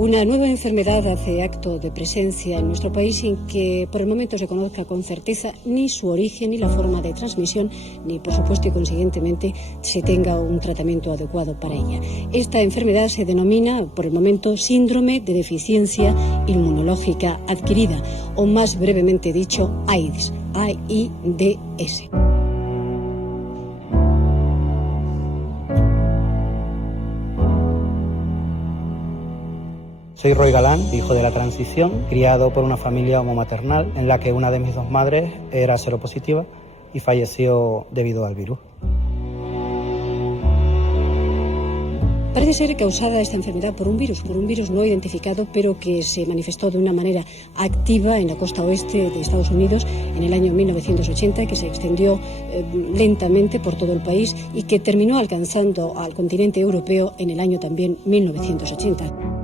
Una nueva enfermedad hace acto de presencia en nuestro país sin que por el momento se conozca con certeza ni su origen, ni la forma de transmisión, ni por supuesto y consiguientemente se tenga un tratamiento adecuado para ella. Esta enfermedad se denomina por el momento síndrome de deficiencia inmunológica adquirida, o más brevemente dicho, AIDS, AIDS. Soy Roy Galán, hijo de la transición, criado por una familia homomaternal en la que una de mis dos madres era seropositiva y falleció debido al virus. Parece ser causada esta enfermedad por un virus no identificado, pero que se manifestó de una manera activa en la costa oeste de Estados Unidos en el año 1980, que se extendió lentamente por todo el país y que terminó alcanzando al continente europeo en el año también 1980.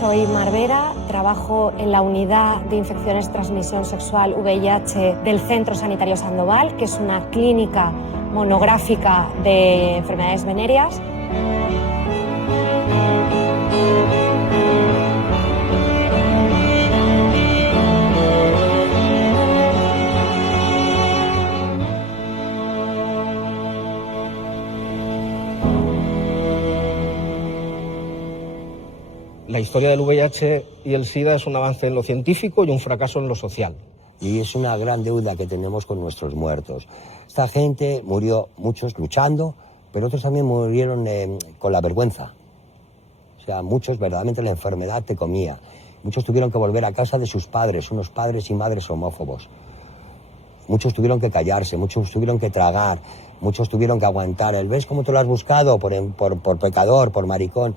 Soy Mar Vera, trabajo en la unidad de infecciones de transmisión sexual VIH del Centro Sanitario Sandoval, que es una clínica monográfica de enfermedades venéreas. La historia del VIH y el SIDA es un avance en lo científico y un fracaso en lo social. Y es una gran deuda que tenemos con nuestros muertos. Esta gente murió, muchos luchando, pero otros también murieron con la vergüenza. O sea, muchos verdaderamente la enfermedad te comía. Muchos tuvieron que volver a casa de sus padres, unos padres y madres homófobos. Muchos tuvieron que callarse, muchos tuvieron que tragar, muchos tuvieron que aguantar. ¿Ves cómo te lo has buscado? Por pecador, por maricón.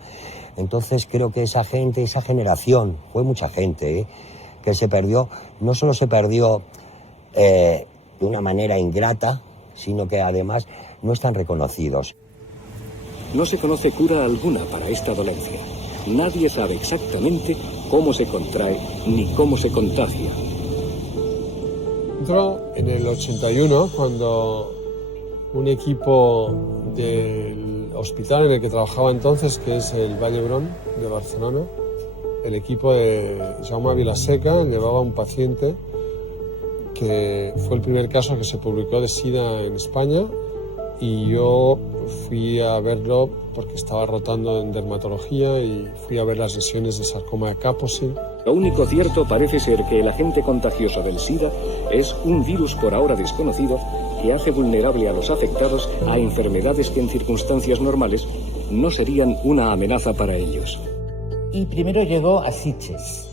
Entonces creo que esa gente, esa generación, fue mucha gente, que se perdió, no solo se perdió de una manera ingrata, sino que además no están reconocidos. No se conoce cura alguna para esta dolencia. Nadie sabe exactamente cómo se contrae ni cómo se contagia. Entró en el 81 cuando un equipo del hospital en el que trabajaba entonces, que es el Vall d'Hebron de Barcelona, el equipo de Jaume Vilaseca llevaba un paciente que fue el primer caso que se publicó de SIDA en España, y yo fui a verlo porque estaba rotando en dermatología y fui a ver las lesiones de sarcoma de Kaposi. Lo único cierto parece ser que el agente contagioso del SIDA es un virus por ahora desconocido que hace vulnerable a los afectados a enfermedades que en circunstancias normales no serían una amenaza para ellos. Y primero llegó a Sitges.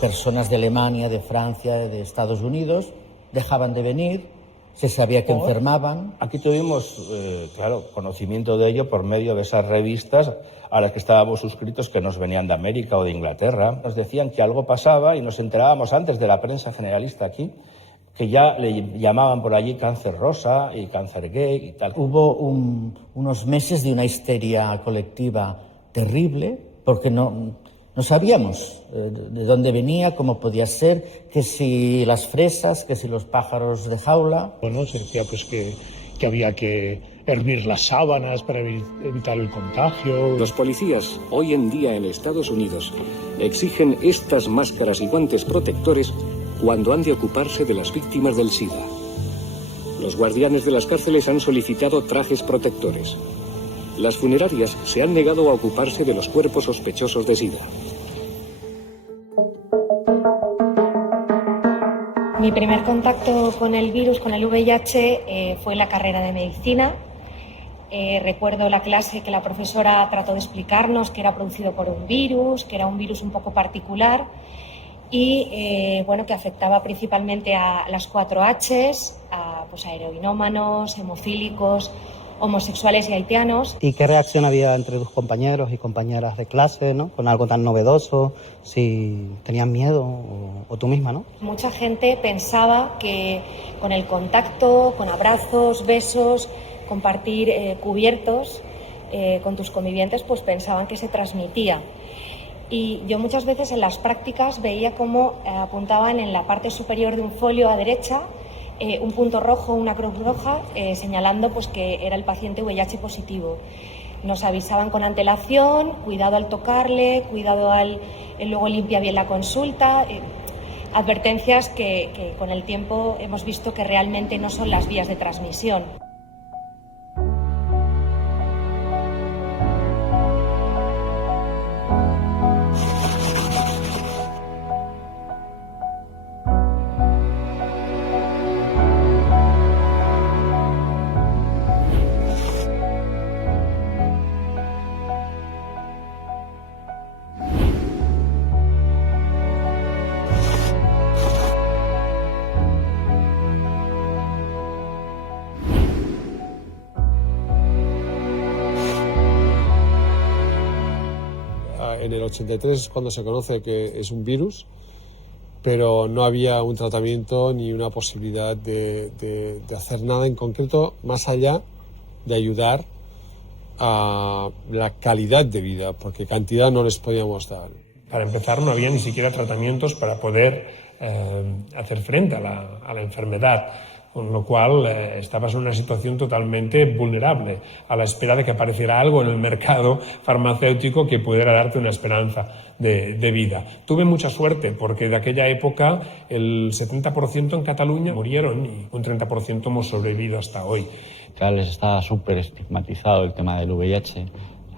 Personas de Alemania, de Francia, de Estados Unidos dejaban de venir, se sabía que enfermaban. Aquí tuvimos, conocimiento de ello por medio de esas revistas a las que estábamos suscritos, que nos venían de América o de Inglaterra. Nos decían que algo pasaba y nos enterábamos antes de la prensa generalista aquí, que ya le llamaban por allí cáncer rosa y cáncer gay y tal. Hubo unos meses de una histeria colectiva terrible, porque no sabíamos de dónde venía, cómo podía ser, que si las fresas, que si los pájaros de jaula. Bueno, se decía pues que había que hervir las sábanas para evitar el contagio. Los policías, hoy en día en Estados Unidos, exigen estas máscaras y guantes protectores cuando han de ocuparse de las víctimas del SIDA. Los guardianes de las cárceles han solicitado trajes protectores. Las funerarias se han negado a ocuparse de los cuerpos sospechosos de SIDA. Mi primer contacto con el virus, con el VIH, fue en la carrera de medicina. Recuerdo la clase que la profesora trató de explicarnos que era producido por un virus, que era un virus un poco particular y que afectaba principalmente a las 4 Hs, a heroinómanos, hemofílicos, homosexuales y haitianos. ¿Y qué reacción había entre tus compañeros y compañeras de clase, ¿no? Con algo tan novedoso? Si tenían miedo o tú misma, ¿no? Mucha gente pensaba que con el contacto, con abrazos, besos, compartir cubiertos con tus convivientes, pues pensaban que se transmitía. Y yo muchas veces en las prácticas veía cómo apuntaban en la parte superior de un folio a derecha un punto rojo, una cruz roja, señalando pues que era el paciente VIH positivo. Nos avisaban con antelación, cuidado al tocarle, cuidado luego limpia bien la consulta. Advertencias que con el tiempo hemos visto que realmente no son las vías de transmisión. En el 83 es cuando se conoce que es un virus, pero no había un tratamiento ni una posibilidad de hacer nada en concreto más allá de ayudar a la calidad de vida, porque cantidad no les podíamos dar. Para empezar, no había ni siquiera tratamientos para poder hacer frente a la enfermedad, con lo cual estabas en una situación totalmente vulnerable, a la espera de que apareciera algo en el mercado farmacéutico que pudiera darte una esperanza de vida. Tuve mucha suerte porque de aquella época el 70% en Cataluña murieron y un 30% hemos sobrevivido hasta hoy. Claro, está súper estigmatizado el tema del VIH.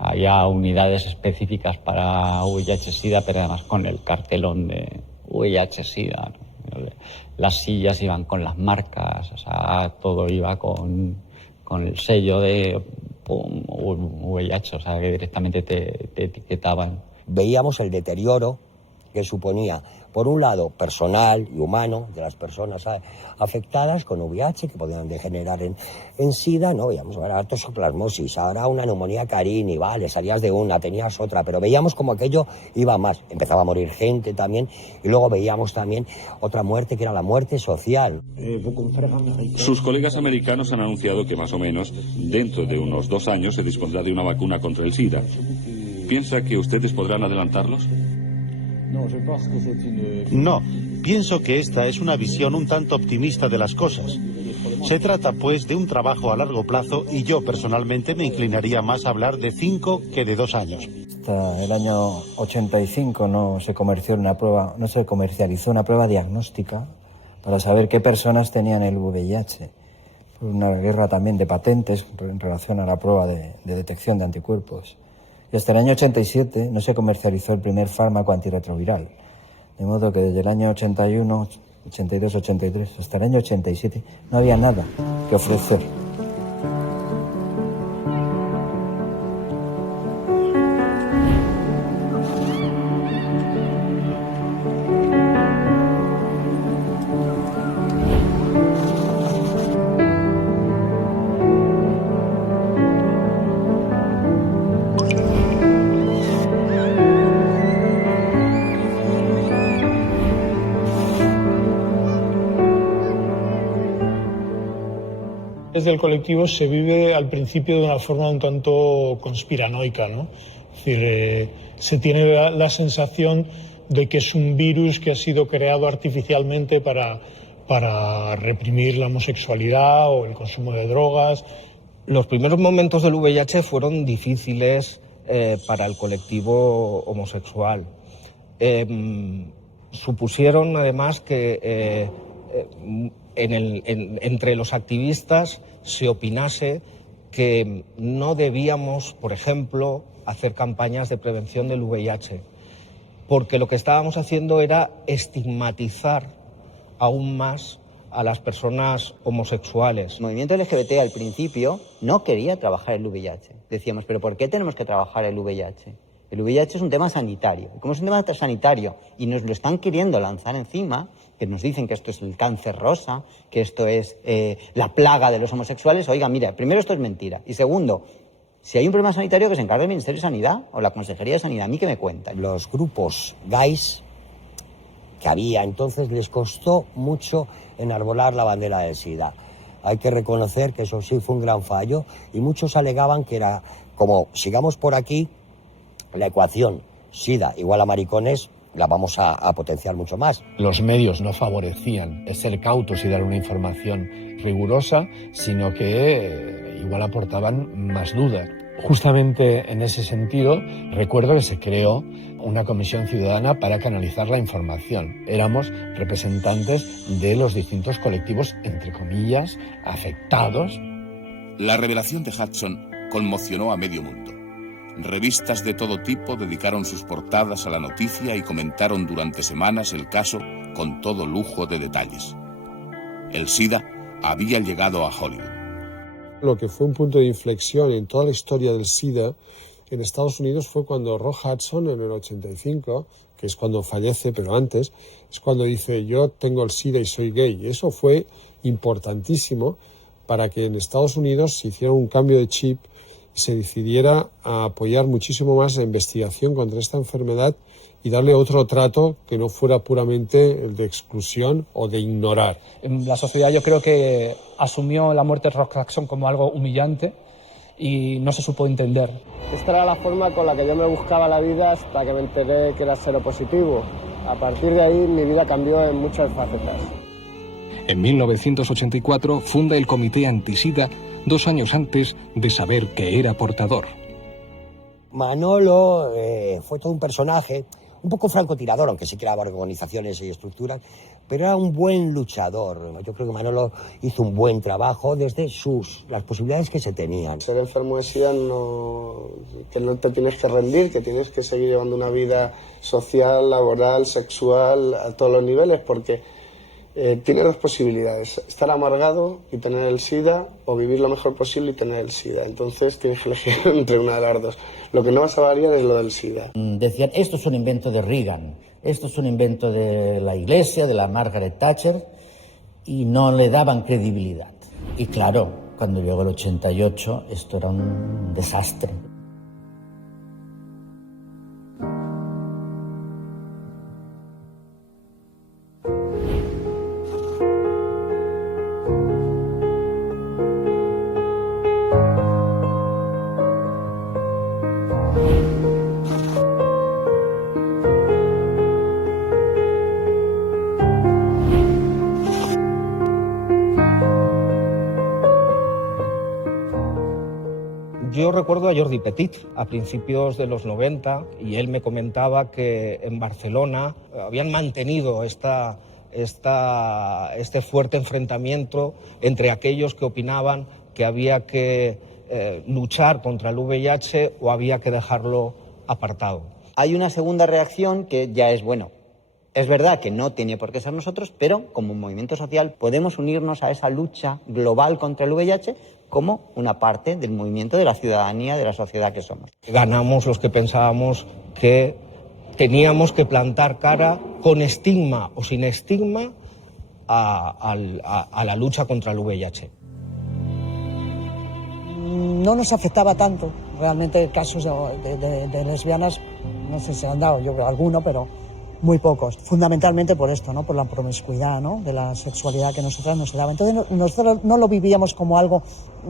Hay unidades específicas para VIH-Sida, pero además con el cartelón de VIH-Sida, ¿no? Las sillas iban con las marcas, o sea, todo iba con el sello de VIH, o sea, que directamente te etiquetaban. Veíamos el deterioro que suponía, por un lado, personal y humano de las personas afectadas con VIH, que podían degenerar en SIDA, ¿no? Veíamos ahora toxoplasmosis, ahora una neumonía carini, vale, salías de una, tenías otra, pero veíamos como aquello iba más. Empezaba a morir gente también, y luego veíamos también otra muerte, que era la muerte social. Sus colegas americanos han anunciado que más o menos, dentro de unos 2 años, se dispondrá de una vacuna contra el SIDA. ¿Piensa que ustedes podrán adelantarlos? No, pienso que esta es una visión un tanto optimista de las cosas. Se trata, pues, de un trabajo a largo plazo y yo personalmente me inclinaría más a hablar de 5 que de 2 años. Hasta el año 85 no se comercializó una prueba diagnóstica para saber qué personas tenían el VIH. Una guerra también de patentes en relación a la prueba de detección de anticuerpos. Y hasta el año 87 no se comercializó el primer fármaco antirretroviral. De modo que desde el año 81, 82, 83 hasta el año 87 no había nada que ofrecer. Desde el colectivo se vive al principio de una forma un tanto conspiranoica, ¿no? Es decir, se tiene la sensación de que es un virus que ha sido creado artificialmente para reprimir la homosexualidad o el consumo de drogas. Los primeros momentos del VIH fueron difíciles para el colectivo homosexual. Supusieron además que entre los activistas se opinase que no debíamos, por ejemplo, hacer campañas de prevención del VIH, porque lo que estábamos haciendo era estigmatizar aún más a las personas homosexuales. El movimiento LGBT al principio no quería trabajar el VIH. Decíamos, ¿pero por qué tenemos que trabajar el VIH? El VIH es un tema sanitario. Y como es un tema sanitario y nos lo están queriendo lanzar encima, que nos dicen que esto es el cáncer rosa, que esto es la plaga de los homosexuales, oiga, mira, primero esto es mentira. Y segundo, si hay un problema sanitario que se encargue el Ministerio de Sanidad o la Consejería de Sanidad, ¿a mí qué me cuentan? Los grupos gays que había entonces les costó mucho enarbolar la bandera del SIDA. Hay que reconocer que eso sí fue un gran fallo y muchos alegaban que era como sigamos por aquí, la ecuación SIDA igual a maricones la vamos a potenciar mucho más. Los medios no favorecían ser cautos y dar una información rigurosa, sino que igual aportaban más dudas. Justamente en ese sentido, recuerdo que se creó una comisión ciudadana para canalizar la información. Éramos representantes de los distintos colectivos, entre comillas, afectados. La revelación de Hudson conmocionó a medio mundo. Revistas de todo tipo dedicaron sus portadas a la noticia y comentaron durante semanas el caso con todo lujo de detalles. El SIDA había llegado a Hollywood. Lo que fue un punto de inflexión en toda la historia del SIDA en Estados Unidos fue cuando Rock Hudson, en el 85, que es cuando fallece, pero antes, es cuando dice: yo tengo el SIDA y soy gay. Y eso fue importantísimo para que en Estados Unidos se hiciera un cambio de chip, se decidiera a apoyar muchísimo más la investigación contra esta enfermedad y darle otro trato que no fuera puramente el de exclusión o de ignorar. La sociedad, yo creo que asumió la muerte de Rock Hudson como algo humillante y no se supo entender. Esta era la forma con la que yo me buscaba la vida hasta que me enteré que era seropositivo. A partir de ahí mi vida cambió en muchas facetas. En 1984 funda el Comité Antisida, 2 años antes de saber que era portador. Manolo fue todo un personaje, un poco francotirador, aunque sí creaba organizaciones y estructuras, pero era un buen luchador. Yo creo que Manolo hizo un buen trabajo desde las posibilidades que se tenían. Ser enfermo de SIDA que no te tienes que rendir, que tienes que seguir llevando una vida social, laboral, sexual, a todos los niveles, porque tiene 2 posibilidades: estar amargado y tener el SIDA, o vivir lo mejor posible y tener el SIDA. Entonces tienes que elegir entre una de las 2. Lo que no vas a variar es lo del SIDA. Decían: esto es un invento de Reagan, esto es un invento de la Iglesia, de la Margaret Thatcher, y no le daban credibilidad. Y claro, cuando llegó el 88, esto era un desastre. Yo recuerdo a Jordi Petit a principios de los 90 y él me comentaba que en Barcelona habían mantenido este fuerte enfrentamiento entre aquellos que opinaban que había que luchar contra el VIH o había que dejarlo apartado. Hay una segunda reacción que ya es, bueno, es verdad que no tiene por qué ser nosotros, pero como movimiento social podemos unirnos a esa lucha global contra el VIH como una parte del movimiento de la ciudadanía, de la sociedad que somos. Ganamos los que pensábamos que teníamos que plantar cara con estigma o sin estigma a la lucha contra el VIH. No nos afectaba tanto, realmente casos de lesbianas, no sé si han dado, yo creo alguno, pero muy pocos, fundamentalmente por esto, ¿no? Por la promiscuidad, ¿no? De la sexualidad que nosotras nos daba. Entonces nosotros no lo vivíamos como algo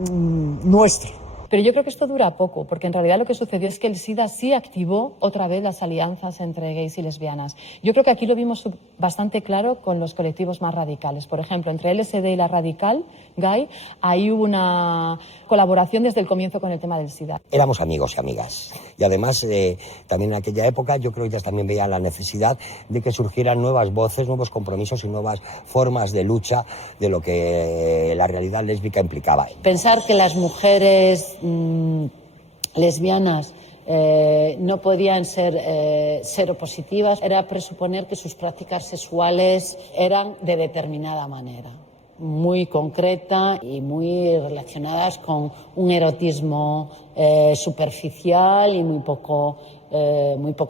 nuestro. Pero yo creo que esto dura poco, porque en realidad lo que sucedió es que el SIDA sí activó otra vez las alianzas entre gays y lesbianas. Yo creo que aquí lo vimos bastante claro con los colectivos más radicales. Por ejemplo, entre LSD y la Radical Gay, ahí hubo una colaboración desde el comienzo con el tema del SIDA. Éramos amigos y amigas. Y además, también en aquella época, yo creo que ellas también veían la necesidad de que surgieran nuevas voces, nuevos compromisos y nuevas formas de lucha de lo que la realidad lésbica implicaba. Pensar que las mujeres lesbianas no podían ser seropositivas era presuponer que sus prácticas sexuales eran de determinada manera, muy concreta y muy relacionadas con un erotismo superficial y muy poco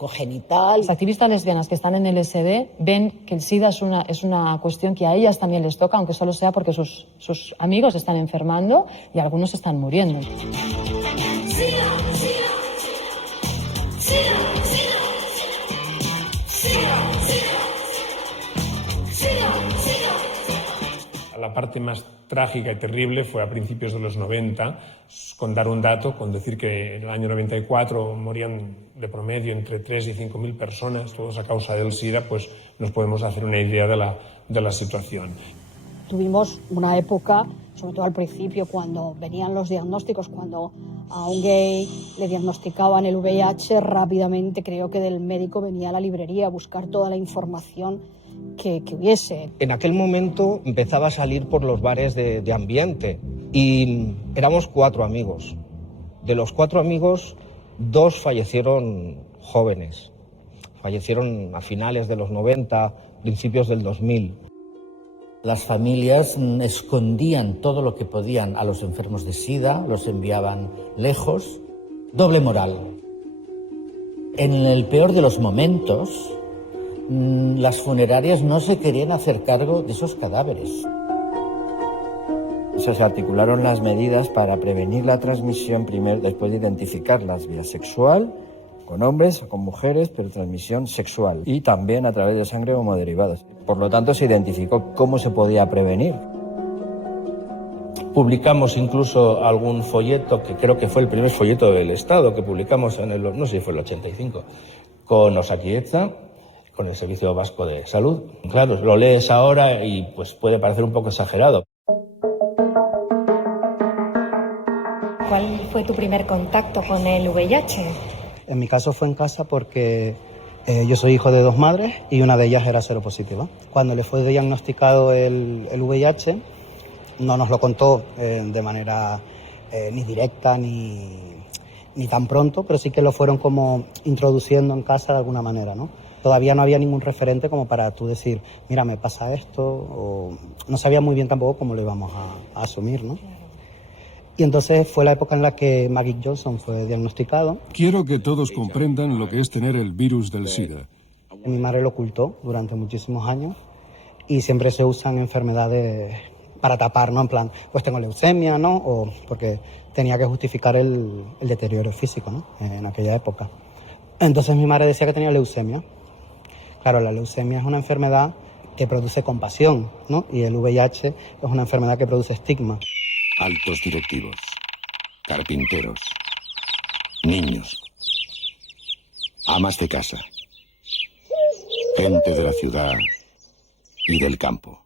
genital. Las activistas lesbianas que están en el LSD ven que el SIDA es una cuestión que a ellas también les toca, aunque solo sea porque sus amigos están enfermando y algunos están muriendo. La la parte más trágica y terrible fue a principios de los 90, con dar un dato, con decir que en el año 94 morían de promedio entre 3 y 5.000 personas, todos a causa del SIDA, pues nos podemos hacer una idea de la situación. Tuvimos una época, sobre todo al principio, cuando venían los diagnósticos, cuando a un gay le diagnosticaban el VIH, rápidamente creo que del médico venía a la librería a buscar toda la información que hubiese. En aquel momento empezaba a salir por los bares de ambiente y éramos 4 amigos. De los 4 amigos, 2 fallecieron jóvenes. Fallecieron a finales de los 90, principios del 2000. Las familias escondían todo lo que podían a los enfermos de SIDA, los enviaban lejos. Doble moral. En el peor de los momentos, las funerarias no se querían hacer cargo de esos cadáveres. Se articularon las medidas para prevenir la transmisión primero, después de identificar las vías sexual, con hombres o con mujeres, pero transmisión sexual, y también a través de sangre o hemoderivados. Por lo tanto, se identificó cómo se podía prevenir. Publicamos incluso algún folleto, que creo que fue el primer folleto del Estado, que publicamos no sé si fue el 85, con Osakidetza, con el Servicio Vasco de Salud. Claro, lo lees ahora y pues puede parecer un poco exagerado. ¿Cuál fue tu primer contacto con el VIH? En mi caso fue en casa porque yo soy hijo de 2 madres y una de ellas era seropositiva. Cuando le fue diagnosticado el VIH, no nos lo contó de manera ni directa ni tan pronto, pero sí que lo fueron como introduciendo en casa de alguna manera, ¿no? Todavía no había ningún referente como para tú decir, mira, me pasa esto, o no sabía muy bien tampoco cómo lo íbamos a asumir, ¿no? Y entonces fue la época en la que Magic Johnson fue diagnosticado. Quiero que todos comprendan lo que es tener el virus del SIDA. Mi madre lo ocultó durante muchísimos años y siempre se usan enfermedades para tapar, ¿no? En plan, pues tengo leucemia, ¿no? O porque tenía que justificar el deterioro físico, ¿no? En aquella época. Entonces mi madre decía que tenía leucemia. Claro, la leucemia es una enfermedad que produce compasión, ¿no? Y el VIH es una enfermedad que produce estigma. Altos directivos, carpinteros, niños, amas de casa, gente de la ciudad y del campo.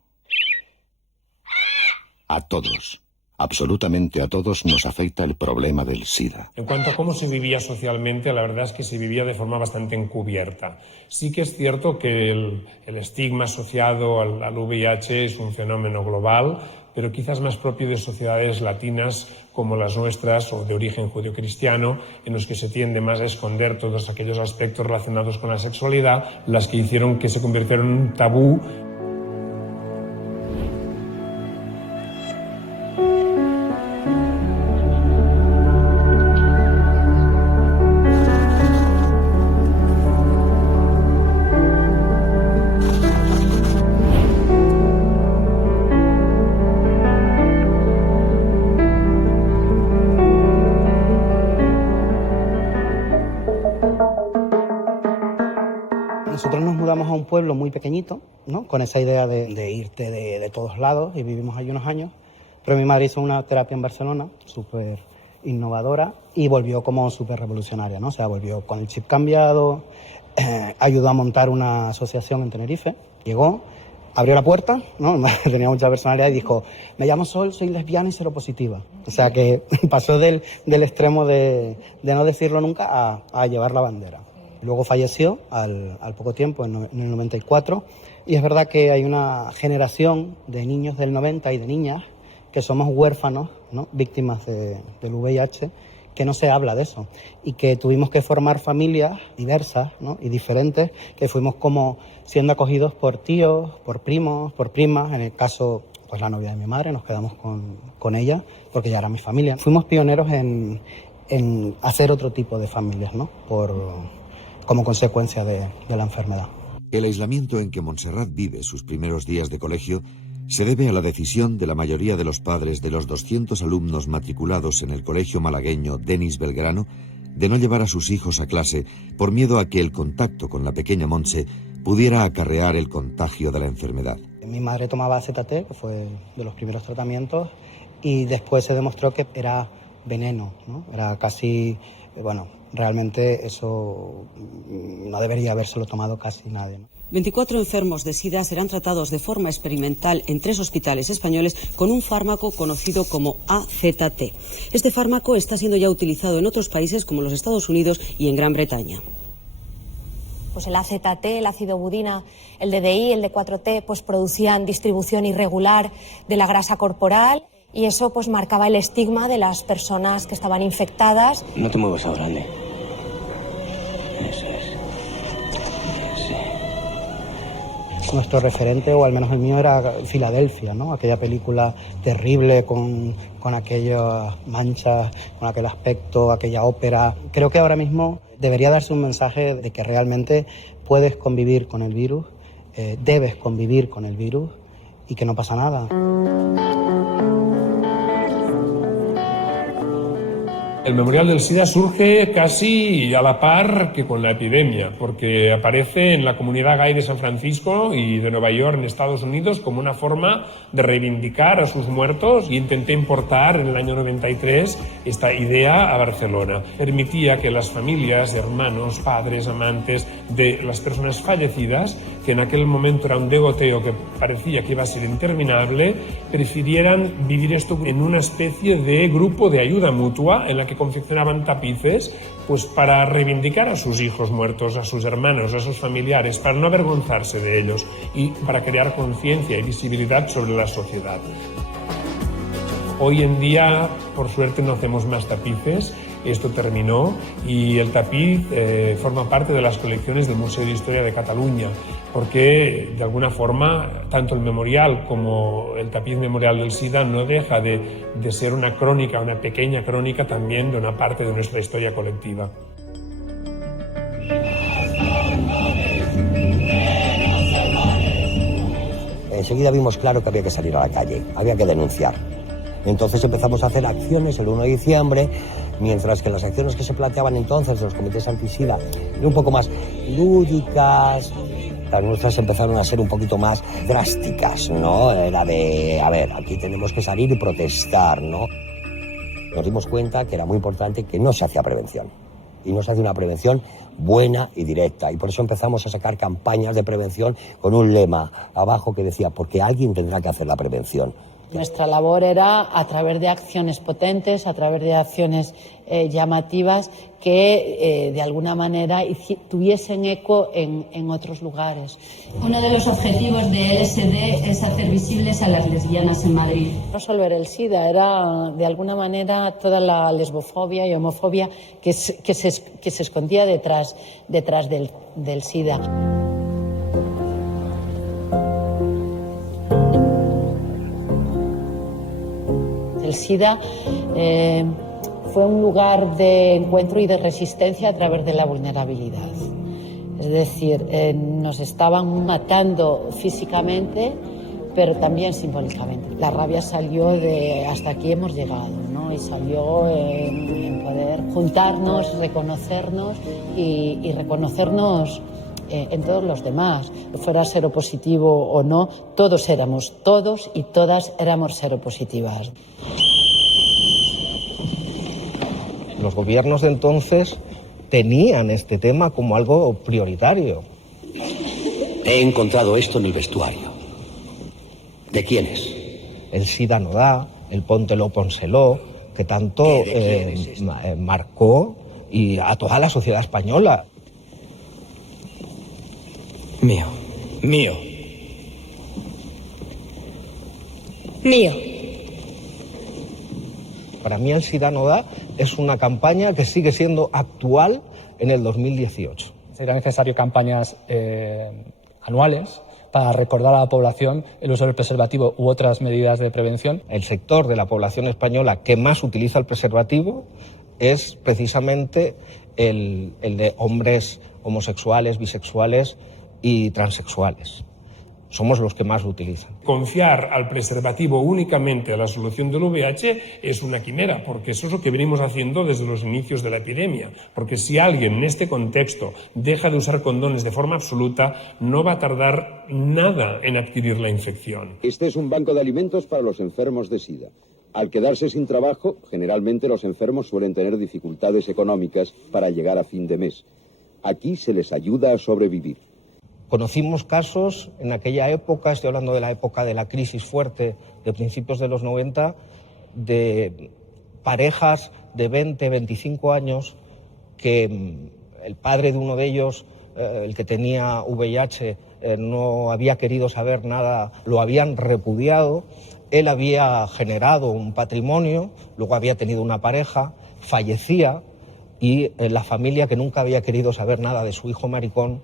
A todos, absolutamente a todos, nos afecta el problema del SIDA. En cuanto a cómo se vivía socialmente, la verdad es que se vivía de forma bastante encubierta. Sí que es cierto que el estigma asociado al VIH es un fenómeno global, pero quizás más propio de sociedades latinas como las nuestras o de origen judeocristiano, en los que se tiende más a esconder todos aquellos aspectos relacionados con la sexualidad, las que hicieron que se convirtiera en un tabú. Nosotros nos mudamos a un pueblo muy pequeñito, ¿no? Con esa idea de irte de todos lados, y vivimos ahí unos años. Pero mi madre hizo una terapia en Barcelona, súper innovadora, y volvió como súper revolucionaria, ¿no? O sea, volvió con el chip cambiado, ayudó a montar una asociación en Tenerife, llegó, abrió la puerta, ¿no? Tenía mucha personalidad y dijo, me llamo Sol, soy lesbiana y seropositiva. O sea, que pasó del extremo de no decirlo nunca a llevar la bandera. Luego falleció al poco tiempo, en el 94, y es verdad que hay una generación de niños del 90 y de niñas que somos huérfanos, ¿no? Víctimas del VIH, que no se habla de eso, y que tuvimos que formar familias diversas, ¿no? Y diferentes, que fuimos como siendo acogidos por tíos, por primos, por primas. En el caso, pues la novia de mi madre, nos quedamos con ella, porque ya era mi familia. Fuimos pioneros en hacer otro tipo de familias, ¿no? Como consecuencia de la enfermedad. El aislamiento en que Montserrat vive sus primeros días de colegio se debe a la decisión de la mayoría de los padres de los 200 alumnos matriculados en el colegio malagueño Denis Belgrano de no llevar a sus hijos a clase por miedo a que el contacto con la pequeña Montse pudiera acarrear el contagio de la enfermedad. Mi madre tomaba ZT, que fue de los primeros tratamientos, y después se demostró que era veneno, ¿no? Era casi, bueno, realmente eso no debería habérselo tomado casi nadie, ¿no? 24 enfermos de SIDA serán tratados de forma experimental en 3 hospitales españoles con un fármaco conocido como AZT. Este fármaco está siendo ya utilizado en otros países como los Estados Unidos y en Gran Bretaña. Pues el AZT, el ácido budina, el DDI, el D4T, pues producían distribución irregular de la grasa corporal y eso pues marcaba el estigma de las personas que estaban infectadas. No te muevas ahora, Andy. Eso es. Sí. Nuestro referente, o al menos el mío, era Filadelfia, ¿no? Aquella película terrible con aquellas manchas, con aquel aspecto, aquella ópera. Creo que ahora mismo debería darse un mensaje de que realmente puedes convivir con el virus, debes convivir con el virus y que no pasa nada. El Memorial del SIDA surge casi a la par que con la epidemia, porque aparece en la comunidad gay de San Francisco y de Nueva York en Estados Unidos como una forma de reivindicar a sus muertos, y intenté importar en el año 93 esta idea a Barcelona. Permitía que las familias, hermanos, padres, amantes de las personas fallecidas, que en aquel momento era un degoteo que parecía que iba a ser interminable, prefirieran vivir esto en una especie de grupo de ayuda mutua en la que confeccionaban tapices pues para reivindicar a sus hijos muertos, a sus hermanos, a sus familiares, para no avergonzarse de ellos y para crear conciencia y visibilidad sobre la sociedad. Hoy en día, por suerte, no hacemos más tapices. Esto terminó y el tapiz forma parte de las colecciones del Museo de Historia de Cataluña, porque de alguna forma tanto el memorial como el tapiz memorial del SIDA no deja de ser una crónica, una pequeña crónica también de una parte de nuestra historia colectiva. Enseguida vimos claro que había que salir a la calle, había que denunciar. Entonces empezamos a hacer acciones el 1 de diciembre, mientras que las acciones que se planteaban entonces de los comités anti-SIDA eran un poco más lúdicas, las nuestras empezaron a ser un poquito más drásticas, ¿no? Era de, a ver, aquí tenemos que salir y protestar, ¿no? Nos dimos cuenta que era muy importante que no se hacía prevención. Y no se hace una prevención buena y directa. Y por eso empezamos a sacar campañas de prevención con un lema abajo que decía, porque alguien tendrá que hacer la prevención. Nuestra labor era, a través de acciones potentes, a través de acciones llamativas, que de alguna manera tuviesen eco en otros lugares. Uno de los objetivos de LSD es hacer visibles a las lesbianas en Madrid. No solo era el SIDA, era de alguna manera toda la lesbofobia y homofobia que se escondía detrás del SIDA. El SIDA fue un lugar de encuentro y de resistencia a través de la vulnerabilidad. Es decir, nos estaban matando físicamente, pero también simbólicamente. La rabia salió de hasta aquí hemos llegado, ¿no? Y salió en poder juntarnos, reconocernos y reconocernos en todos los demás, fuera seropositivo o no, todos y todas éramos seropositivas. Los gobiernos de entonces tenían este tema como algo prioritario. He encontrado esto en el vestuario. ¿De quién es? El SIDA no da, el póntelo, pónselo, que tanto marcó y a toda la sociedad española. Mío. Para mí el SIDA no da es una campaña que sigue siendo actual en el 2018. Será necesario campañas anuales para recordar a la población el uso del preservativo u otras medidas de prevención. El sector de la población española que más utiliza el preservativo es precisamente el de hombres homosexuales, bisexuales y transexuales. somos los que más lo utilizan. Confiar al preservativo únicamente a la solución del VIH es una quimera, porque eso es lo que venimos haciendo desde los inicios de la epidemia. Porque si alguien en este contexto deja de usar condones de forma absoluta, no va a tardar nada en adquirir la infección. Este es un banco de alimentos para los enfermos de SIDA. Al quedarse sin trabajo, generalmente los enfermos suelen tener dificultades económicas para llegar a fin de mes. Aquí se les ayuda a sobrevivir. Conocimos casos en aquella época, estoy hablando de la época de la crisis fuerte de principios de los 90, de parejas de 20, 25 años que el padre de uno de ellos, el que tenía VIH, no había querido saber nada, lo habían repudiado, él había generado un patrimonio, luego había tenido una pareja, fallecía y la familia, que nunca había querido saber nada de su hijo maricón,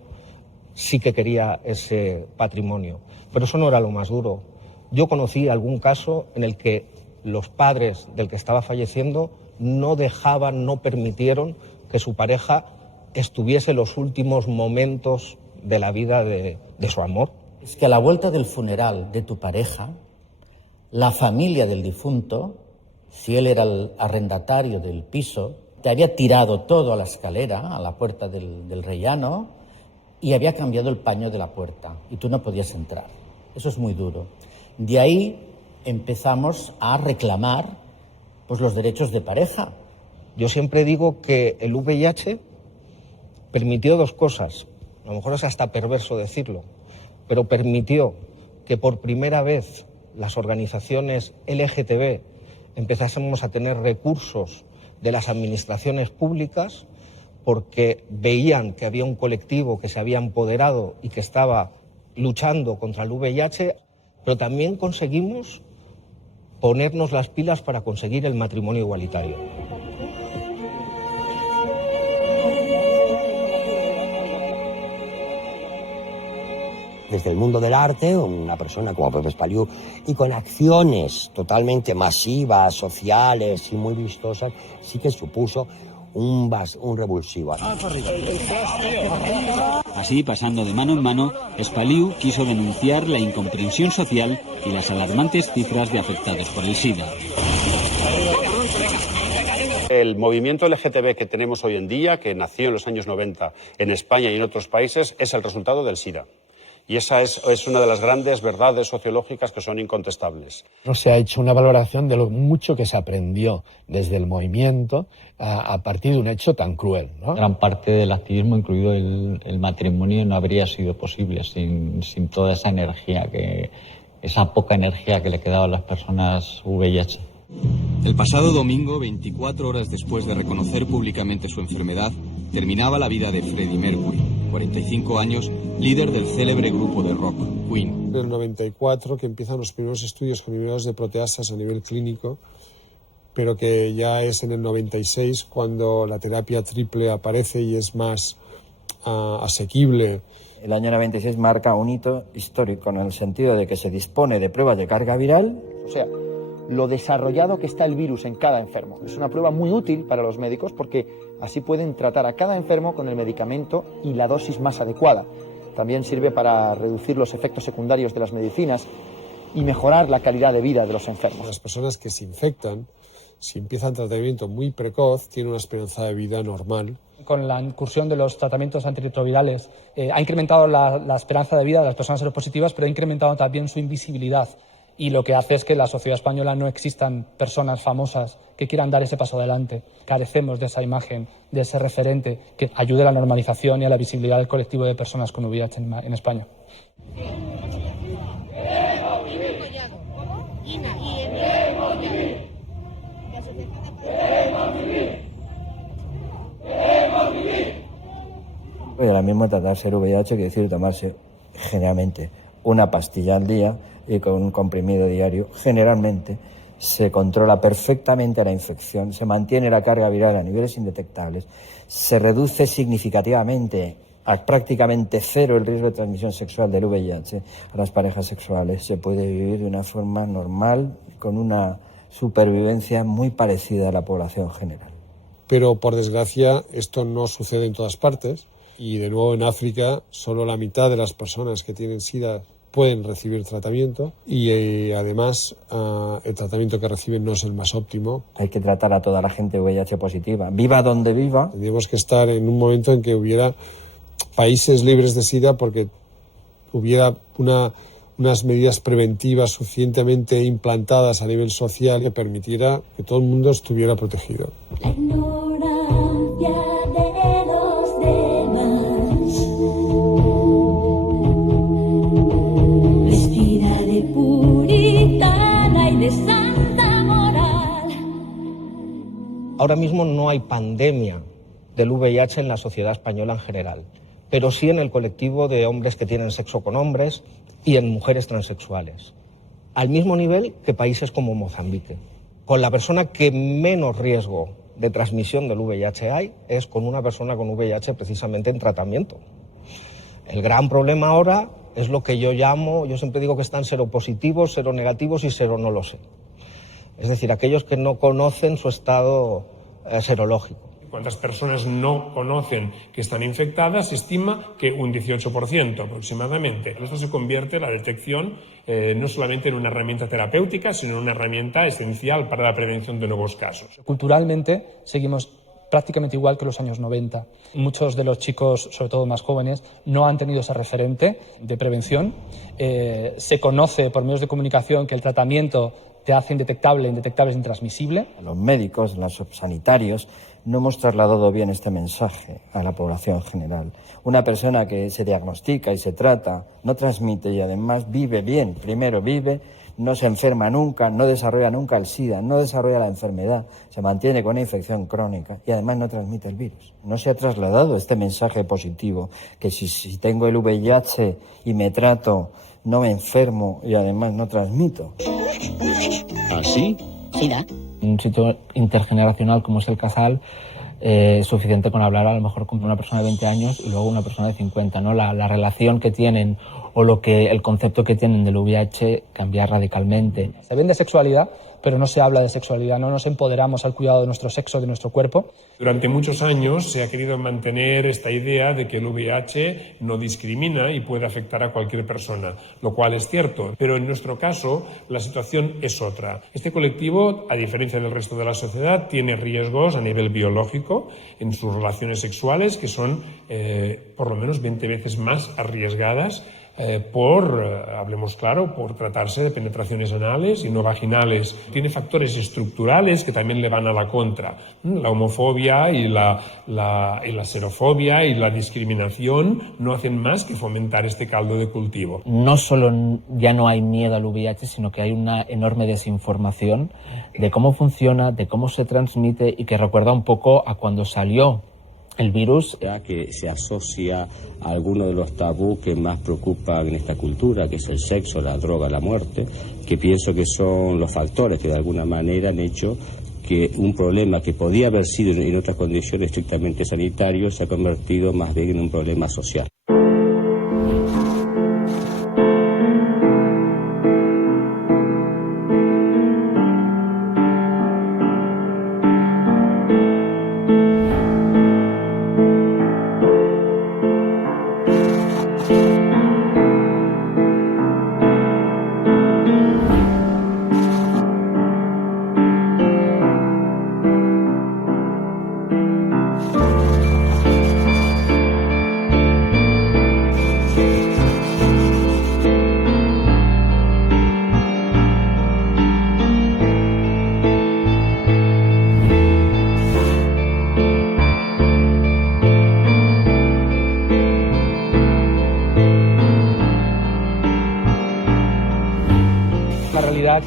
sí que quería ese patrimonio. Pero eso no era lo más duro. Yo conocí algún caso en el que los padres del que estaba falleciendo no dejaban, no permitieron que su pareja estuviese los últimos momentos de la vida de su amor. Es que a la vuelta del funeral de tu pareja, la familia del difunto, si él era el arrendatario del piso, te había tirado todo a la escalera, a la puerta del rellano, y había cambiado el paño de la puerta y tú no podías entrar. Eso es muy duro. De ahí empezamos a reclamar pues, los derechos de pareja. Yo siempre digo que el VIH permitió dos cosas, a lo mejor es hasta perverso decirlo, pero permitió que por primera vez las organizaciones LGTB empezásemos a tener recursos de las administraciones públicas, porque veían que había un colectivo que se había empoderado y que estaba luchando contra el VIH, pero también conseguimos ponernos las pilas para conseguir el matrimonio igualitario. Desde el mundo del arte, una persona como Pepe Espaliu, y con acciones totalmente masivas, sociales y muy vistosas, sí que supuso un revulsivo. Así, pasando de mano en mano, Espaliu quiso denunciar la incomprensión social y las alarmantes cifras de afectados por el SIDA. El movimiento LGTB que tenemos hoy en día, que nació en los años 90 en España y en otros países, es el resultado del SIDA. Y esa es una de las grandes verdades sociológicas que son incontestables. No se ha hecho una valoración de lo mucho que se aprendió desde el movimiento a partir de un hecho tan cruel, ¿no? Gran parte del activismo, incluido el matrimonio, no habría sido posible sin toda esa energía, esa poca energía que le quedaba a las personas VIH. El pasado domingo, 24 horas después de reconocer públicamente su enfermedad, terminaba la vida de Freddie Mercury, 45 años, líder del célebre grupo de rock, Queen. En el 94 que empiezan los primeros estudios con niveles de proteasas a nivel clínico, pero que ya es en el 96 cuando la terapia triple aparece y es más asequible. El año 96 marca un hito histórico en el sentido de que se dispone de pruebas de carga viral. O sea, lo desarrollado que está el virus en cada enfermo. Es una prueba muy útil para los médicos porque así pueden tratar a cada enfermo con el medicamento y la dosis más adecuada. También sirve para reducir los efectos secundarios de las medicinas y mejorar la calidad de vida de los enfermos. Las personas que se infectan, si empiezan tratamiento muy precoz, tienen una esperanza de vida normal. Con la incursión de los tratamientos antirretrovirales ha incrementado la esperanza de vida de las personas seropositivas, pero ha incrementado también su invisibilidad. Y lo que hace es que en la sociedad española no existan personas famosas que quieran dar ese paso adelante. Carecemos de esa imagen, de ese referente que ayude a la normalización y a la visibilidad del colectivo de personas con VIH en España. Y ahora mismo tratarse el VIH quiere decir tomarse generalmente una pastilla al día y con un comprimido diario. Generalmente se controla perfectamente la infección, se mantiene la carga viral a niveles indetectables, se reduce significativamente a prácticamente cero el riesgo de transmisión sexual del VIH a las parejas sexuales. Se puede vivir de una forma normal, con una supervivencia muy parecida a la población general. Pero por desgracia esto no sucede en todas partes y de nuevo en África solo la mitad de las personas que tienen SIDA pueden recibir tratamiento y además el tratamiento que reciben no es el más óptimo. Hay que tratar a toda la gente VIH positiva, viva donde viva. Tendríamos que estar en un momento en que hubiera países libres de SIDA porque hubiera unas medidas preventivas suficientemente implantadas a nivel social que permitiera que todo el mundo estuviera protegido. La ignorancia de los demás, vestida de puritana y de santa moral. Ahora mismo no hay pandemia del VIH en la sociedad española en general, pero sí en el colectivo de hombres que tienen sexo con hombres y en mujeres transexuales, al mismo nivel que países como Mozambique. Con la persona que menos riesgo de transmisión del VIH hay es con una persona con VIH precisamente en tratamiento. El gran problema ahora es lo que yo siempre digo que están seropositivos, seronegativos y no lo sé. Es decir, aquellos que no conocen su estado serológico. ¿Cuántas personas no conocen que están infectadas? Se estima que un 18% aproximadamente. Esto se convierte, la detección, no solamente en una herramienta terapéutica, sino en una herramienta esencial para la prevención de nuevos casos. Culturalmente seguimos prácticamente igual que los años 90. Muchos de los chicos, sobre todo más jóvenes, no han tenido ese referente de prevención. Se conoce por medios de comunicación que el tratamiento te hace indetectable es intransmisible. Los médicos, los sanitarios, no hemos trasladado bien este mensaje a la población general. Una persona que se diagnostica y se trata, no transmite y además vive bien. Primero vive, no se enferma nunca, no desarrolla nunca el SIDA, no desarrolla la enfermedad, se mantiene con una infección crónica y además no transmite el virus. No se ha trasladado este mensaje positivo, que si tengo el VIH y me trato, no me enfermo y además no transmito. ¿Así? SIDA. Un sitio intergeneracional como es el Casal, es suficiente con hablar a lo mejor con una persona de 20 años y luego una persona de 50, ¿no? La relación que tienen o el concepto que tienen del VIH cambia radicalmente. Se vende sexualidad, pero no se habla de sexualidad, no nos empoderamos al cuidado de nuestro sexo, de nuestro cuerpo. Durante muchos años se ha querido mantener esta idea de que el VIH no discrimina y puede afectar a cualquier persona, lo cual es cierto, pero en nuestro caso la situación es otra. Este colectivo, a diferencia del resto de la sociedad, tiene riesgos a nivel biológico en sus relaciones sexuales que son por lo menos 20 veces más arriesgadas hablemos claro, por tratarse de penetraciones anales y no vaginales. Tiene factores estructurales que también le van a la contra. La homofobia y la xerofobia y la discriminación no hacen más que fomentar este caldo de cultivo. No solo ya no hay miedo al VIH, sino que hay una enorme desinformación de cómo funciona, de cómo se transmite y que recuerda un poco a cuando salió el virus. Que se asocia a alguno de los tabús que más preocupan en esta cultura, que es el sexo, la droga, la muerte, que pienso que son los factores que de alguna manera han hecho que un problema que podía haber sido en otras condiciones estrictamente sanitarios se ha convertido más bien en un problema social.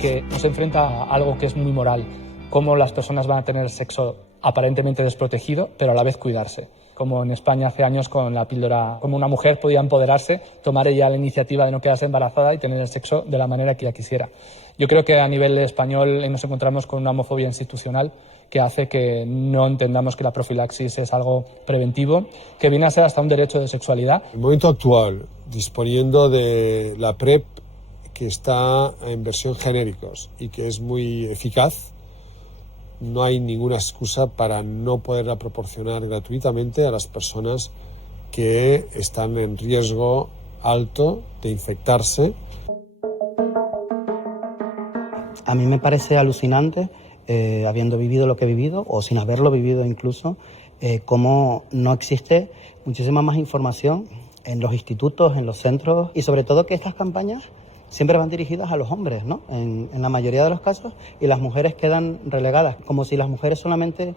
Que nos enfrenta a algo que es muy moral, cómo las personas van a tener sexo aparentemente desprotegido, pero a la vez cuidarse. Como en España hace años con la píldora, como una mujer podía empoderarse, tomar ella la iniciativa de no quedarse embarazada y tener el sexo de la manera que ella quisiera. Yo creo que a nivel español nos encontramos con una homofobia institucional que hace que no entendamos que la profilaxis es algo preventivo, que viene a ser hasta un derecho de sexualidad. En el momento actual, disponiendo de la PrEP, que está en versión genéricos y que es muy eficaz, no hay ninguna excusa para no poderla proporcionar gratuitamente a las personas que están en riesgo alto de infectarse. A mí me parece alucinante, habiendo vivido lo que he vivido, o sin haberlo vivido incluso, cómo no existe muchísima más información en los institutos, en los centros, y sobre todo que estas campañas siempre van dirigidas a los hombres, ¿no? En la mayoría de los casos, y las mujeres quedan relegadas, como si las mujeres solamente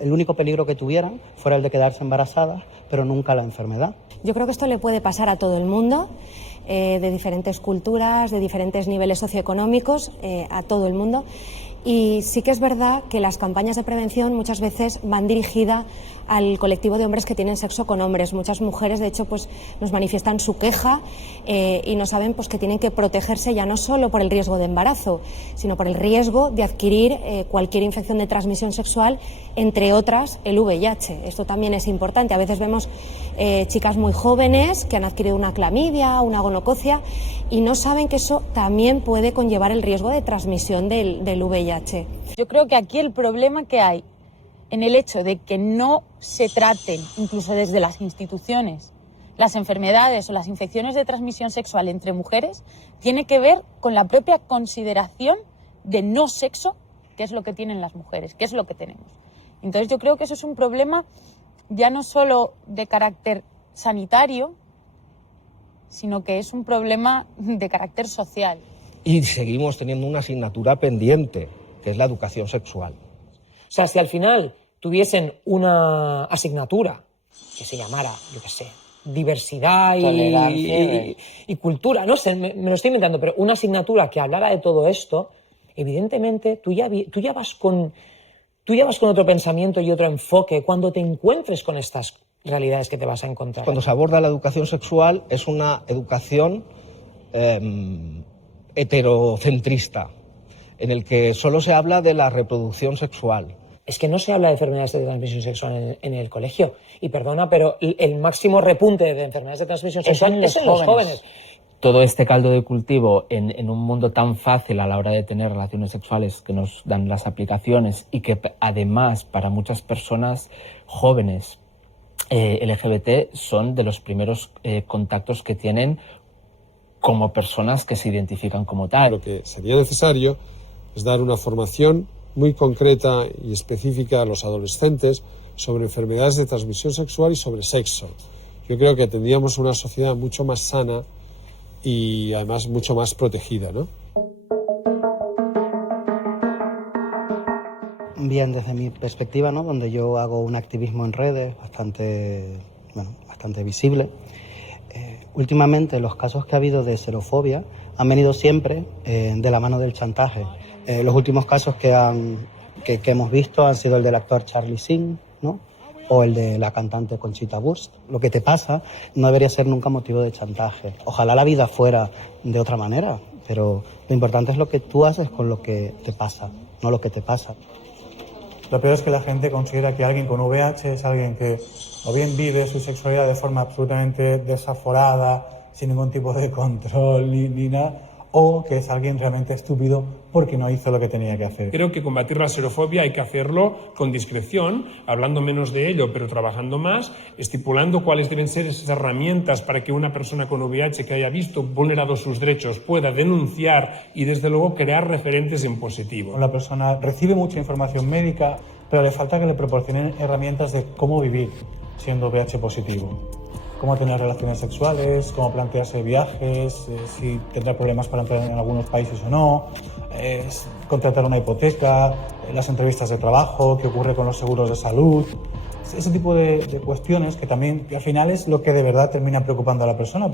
el único peligro que tuvieran fuera el de quedarse embarazadas, pero nunca la enfermedad. Yo creo que esto le puede pasar a todo el mundo, de diferentes culturas, de diferentes niveles socioeconómicos, a todo el mundo. Y sí que es verdad que las campañas de prevención muchas veces van dirigidas al colectivo de hombres que tienen sexo con hombres. Muchas mujeres, de hecho, pues nos manifiestan su queja y no saben pues que tienen que protegerse ya no solo por el riesgo de embarazo, sino por el riesgo de adquirir cualquier infección de transmisión sexual, entre otras el VIH. Esto también es importante. A veces vemos chicas muy jóvenes que han adquirido una clamidia, una gonococia, y no saben que eso también puede conllevar el riesgo de transmisión del VIH. Yo creo que aquí el problema que hay en el hecho de que no se traten, incluso desde las instituciones, las enfermedades o las infecciones de transmisión sexual entre mujeres, tiene que ver con la propia consideración de no sexo, que es lo que tienen las mujeres, que es lo que tenemos. Entonces yo creo que eso es un problema ya no solo de carácter sanitario, sino que es un problema de carácter social. Y seguimos teniendo una asignatura pendiente, que es la educación sexual. O sea, si al final tuviesen una asignatura que se llamara, yo qué sé, diversidad y cultura, no sé, me lo estoy inventando, pero una asignatura que hablara de todo esto, evidentemente tú ya vas con otro pensamiento y otro enfoque cuando te encuentres con estas realidades que te vas a encontrar. Cuando se aborda la educación sexual es una educación heterocentrista, en el que solo se habla de la reproducción sexual. Es que no se habla de enfermedades de transmisión sexual en el colegio. Y perdona, pero el máximo repunte de enfermedades de transmisión sexual es en los jóvenes. Todo este caldo de cultivo en un mundo tan fácil a la hora de tener relaciones sexuales que nos dan las aplicaciones, y que además para muchas personas jóvenes LGBT son de los primeros contactos que tienen como personas que se identifican como tal. Lo que sería necesario es dar una formación muy concreta y específica a los adolescentes sobre enfermedades de transmisión sexual y sobre sexo. Yo creo que tendríamos una sociedad mucho más sana y además mucho más protegida, ¿no? Bien, desde mi perspectiva, ¿no?, donde yo hago un activismo en redes bastante visible, últimamente los casos que ha habido de xerofobia han venido siempre de la mano del chantaje. Los últimos casos que hemos visto han sido el del actor Charlie Sheen, ¿no?, o el de la cantante Conchita Wurst. Lo que te pasa no debería ser nunca motivo de chantaje. Ojalá la vida fuera de otra manera, pero lo importante es lo que tú haces con lo que te pasa, no lo que te pasa. Lo peor es que la gente considera que alguien con VIH es alguien que o bien vive su sexualidad de forma absolutamente desaforada, sin ningún tipo de control ni nada, o que es alguien realmente estúpido porque no hizo lo que tenía que hacer. Creo que combatir la xerofobia hay que hacerlo con discreción, hablando menos de ello, pero trabajando más, estipulando cuáles deben ser esas herramientas para que una persona con VIH que haya visto vulnerados sus derechos pueda denunciar y, desde luego, crear referentes en positivo. La persona recibe mucha información médica, pero le falta que le proporcionen herramientas de cómo vivir siendo VIH positivo. Cómo tener relaciones sexuales, cómo plantearse viajes, si tendrá problemas para entrar en algunos países o no, contratar una hipoteca, las entrevistas de trabajo, qué ocurre con los seguros de salud, ese tipo de cuestiones que también al final es lo que de verdad termina preocupando a la persona.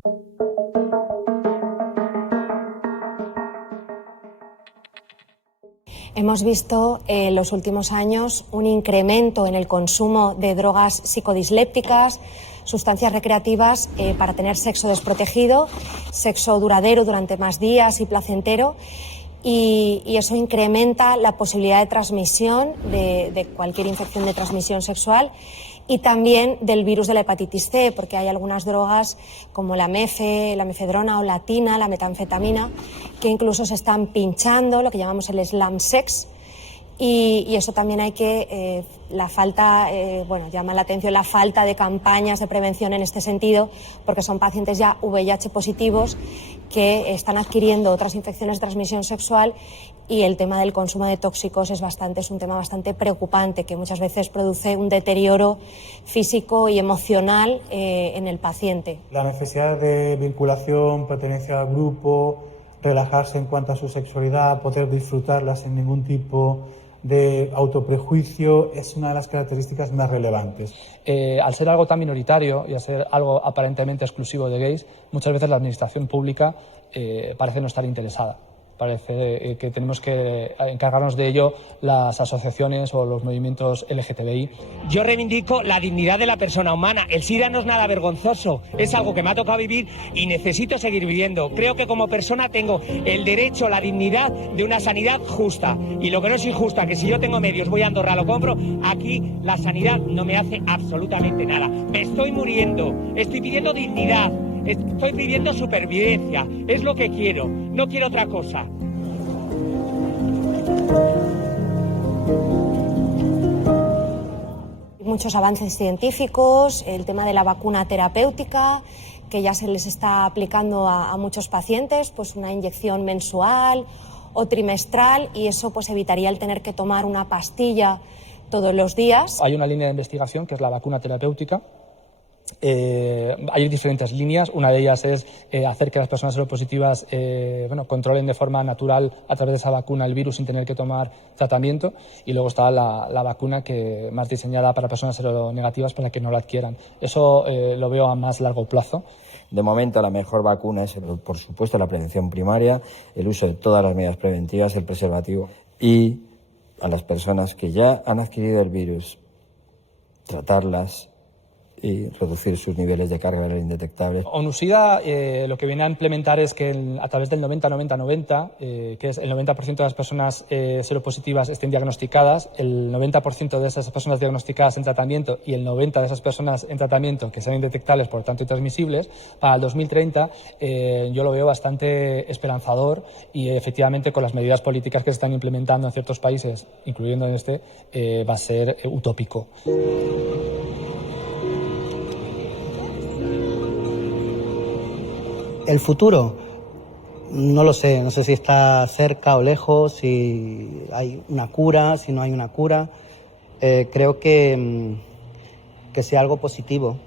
Hemos visto en los últimos años un incremento en el consumo de drogas psicodislépticas, sustancias recreativas para tener sexo desprotegido, sexo duradero durante más días y placentero, y eso incrementa la posibilidad de transmisión de cualquier infección de transmisión sexual y también del virus de la hepatitis C, porque hay algunas drogas como la mefedrona o la tina, la metanfetamina, que incluso se están pinchando, lo que llamamos el slam sex, Y eso también hay que, llama la atención la falta de campañas de prevención en este sentido, porque son pacientes ya VIH positivos que están adquiriendo otras infecciones de transmisión sexual, y el tema del consumo de tóxicos es un tema bastante preocupante, que muchas veces produce un deterioro físico y emocional en el paciente. La necesidad de vinculación, pertenencia al grupo, relajarse en cuanto a su sexualidad, poder disfrutarla sin ningún tipo de autoprejuicio es una de las características más relevantes. Al ser algo tan minoritario y al ser algo aparentemente exclusivo de gays, muchas veces la administración pública parece no estar interesada. Parece que tenemos que encargarnos de ello las asociaciones o los movimientos LGTBI. Yo reivindico la dignidad de la persona humana. El SIDA no es nada vergonzoso, es algo que me ha tocado vivir y necesito seguir viviendo. Creo que como persona tengo el derecho, la dignidad de una sanidad justa. Y lo que no es injusta, que si yo tengo medios, voy a Andorra, lo compro, aquí la sanidad no me hace absolutamente nada. Me estoy muriendo, estoy pidiendo dignidad. Estoy pidiendo supervivencia, es lo que quiero, no quiero otra cosa. Muchos avances científicos, el tema de la vacuna terapéutica, que ya se les está aplicando a muchos pacientes, pues una inyección mensual o trimestral, y eso pues evitaría el tener que tomar una pastilla todos los días. Hay una línea de investigación que es la vacuna terapéutica. Hay diferentes líneas. Una de ellas es hacer que las personas seropositivas controlen de forma natural a través de esa vacuna el virus sin tener que tomar tratamiento, y luego está la vacuna que más diseñada para personas seronegativas para que no la adquieran. Eso lo veo a más largo plazo. De momento la mejor vacuna es, por supuesto, la prevención primaria, el uso de todas las medidas preventivas, el preservativo, y a las personas que ya han adquirido el virus, tratarlas y reducir sus niveles de carga viral indetectable. ONU-SIDA lo que viene a implementar es que a través del 90-90-90, que es el 90% de las personas seropositivas estén diagnosticadas, el 90% de esas personas diagnosticadas en tratamiento y el 90% de esas personas en tratamiento que sean indetectables, por tanto intransmisibles, para el 2030 yo lo veo bastante esperanzador, y efectivamente con las medidas políticas que se están implementando en ciertos países, incluyendo en este, va a ser utópico. El futuro, no lo sé, no sé si está cerca o lejos, si hay una cura, si no hay una cura. Creo que sea algo positivo,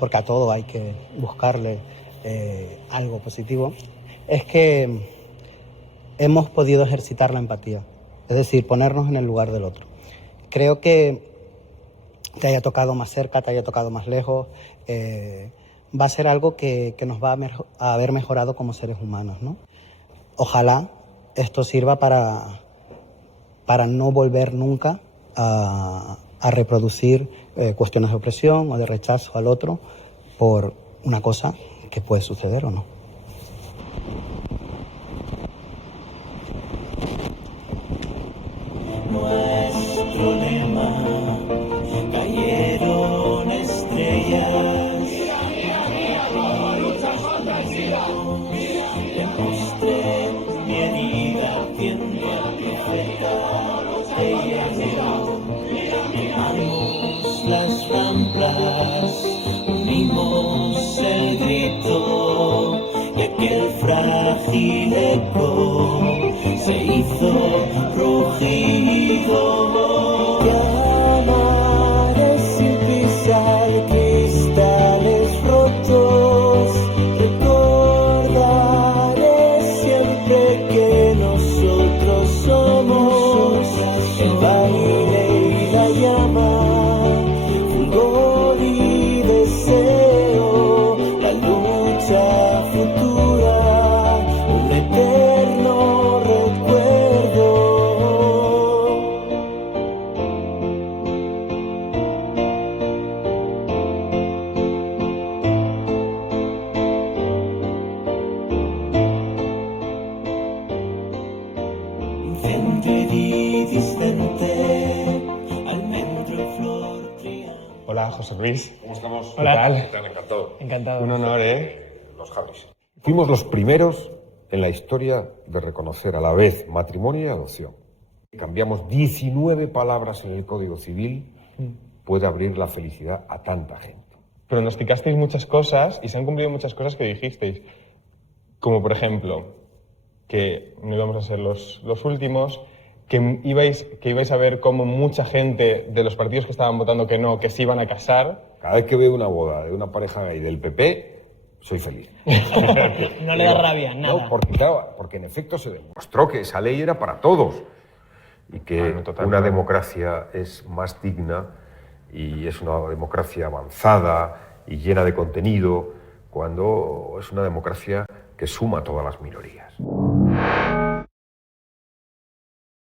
porque a todo hay que buscarle algo positivo, es que hemos podido ejercitar la empatía, es decir, ponernos en el lugar del otro. Creo que te haya tocado más cerca, te haya tocado más lejos, va a ser algo que nos va a haber mejorado como seres humanos, ¿no? Ojalá esto sirva para no volver nunca a reproducir cuestiones de opresión o de rechazo al otro por una cosa que puede suceder o no. Nuestro lema, cayeron estrellas. Demostré mi herida, viendo al profeta. Ella llegó, quemamos las ramblas, unimos el grito, y aquel frágil eco se hizo rugido. Llamaré sin pisar cristales rotos, recordaré siempre que nosotros somos el baile y la llama, fulgor y deseo, la lucha futura, un eterno recuerdo. Hola, José Luis. ¿Cómo estamos? Hola. ¿Qué tal? Encantado. Encantado. Un honor, Los Harris. Fuimos los primeros en la historia de reconocer a la vez matrimonio y adopción. Cambiamos 19 palabras en el Código Civil, puede abrir la felicidad a tanta gente. Pronosticasteis muchas cosas y se han cumplido muchas cosas que dijisteis. Como por ejemplo, que no íbamos a ser los últimos, que ibais a ver cómo mucha gente de los partidos que estaban votando que no, que se iban a casar. Cada vez que veo una boda de una pareja gay del PP, soy feliz. No le da rabia, nada. No, porque en efecto se demostró que esa ley era para todos y que una democracia es más digna y es una democracia avanzada y llena de contenido cuando es una democracia que suma a todas las minorías.